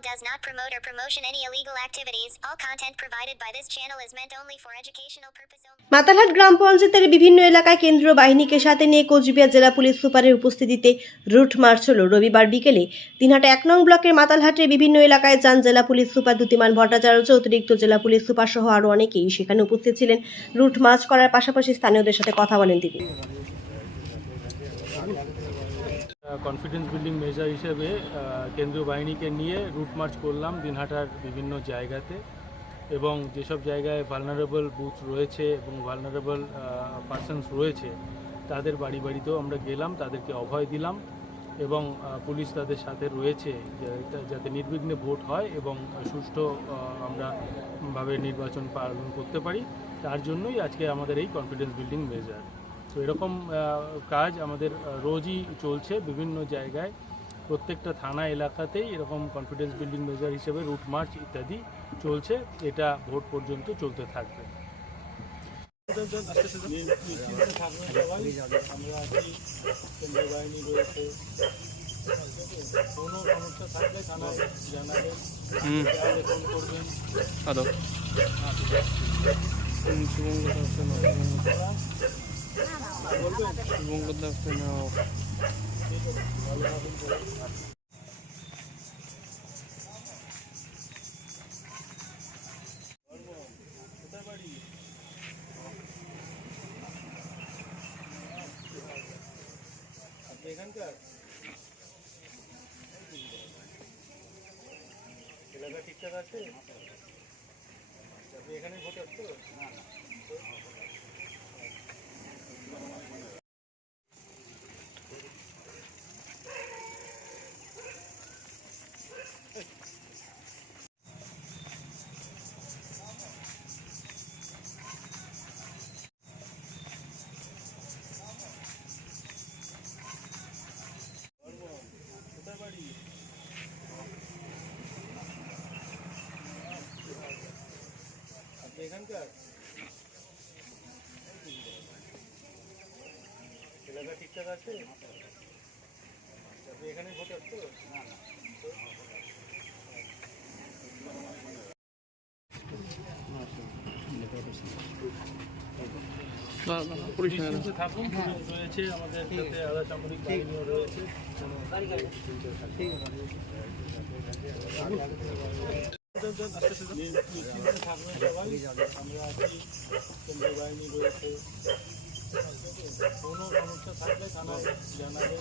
does not promote or promotion any illegal activities. All content provided by this channel is meant only for educational purpose. Matalhat গ্রাম পঞ্চায়েতের বিভিন্ন এলাকায় কেন্দ্রীয় বাহিনীকে সাথে নিয়ে কোচবিহার জেলা পুলিশ সুপারের উপস্থিতিতে রুট মার্চ হল রবিবার বিকেলে দিনহাটা এক নং ব্লকের মাতালহাটের বিভিন্ন এলাকায় যান জেলা পুলিশ সুপার দ্যুতিমান ভট্টাচার্য, অতিরিক্ত জেলা পুলিশ সুপার সহ আরও অনেকেই সেখানে উপস্থিত ছিলেন রুট মার্চ করার পাশাপাশি স্থানীয়দের সাথে কথা বলেন তিনি কনফিডেন্স বিল্ডিং মেজার হিসেবে কেন্দ্রীয় বাহিনীকে নিয়ে রুট মার্চ করলাম দিনহাটার বিভিন্ন জায়গাতে। এবং যেসব জায়গায় ভালনারেবল বুথ রয়েছে এবং ভালনারেবল পার্সনস রয়েছে, তাদের বাড়ি বাড়িতেও আমরা গেলাম, তাদেরকে অভয় দিলাম এবং পুলিশ তাদের সাথে রয়েছে যাতে- নির্বিঘ্নে ভোট হয় এবং সুষ্ঠু আমরা ভাবে নির্বাচন পালন করতে পারি। তার জন্যই আজকে আমাদের এই কনফিডেন্স বিল্ডিং মেজার তো এরকম কাজ আমাদের রোজই চলছে বিভিন্ন জায়গায়। প্রত্যেকটা থানা এলাকাতেই এরকম কনফিডেন্স বিল্ডিং মেজার হিসেবে রুট মার্চ ইত্যাদি চলছে। এটা ভোট পর্যন্ত চলতে থাকবে। কোনো সমস্যা থাকলে থানায় জানাবেন ফোন করবেন হ্যালো শুভঙ্গ এখানকার? এলাকা ঠিকঠাক আছে? এখানকার? এলাকা ঠিকঠাক আছে? এখানে ভোটার তো? না না। থাকুন রয়েছে আমাদের সাথে আধা সামরিক বাহিনীও রয়েছে। কোনো সমস্যা থাকলে থানায় জানাবেন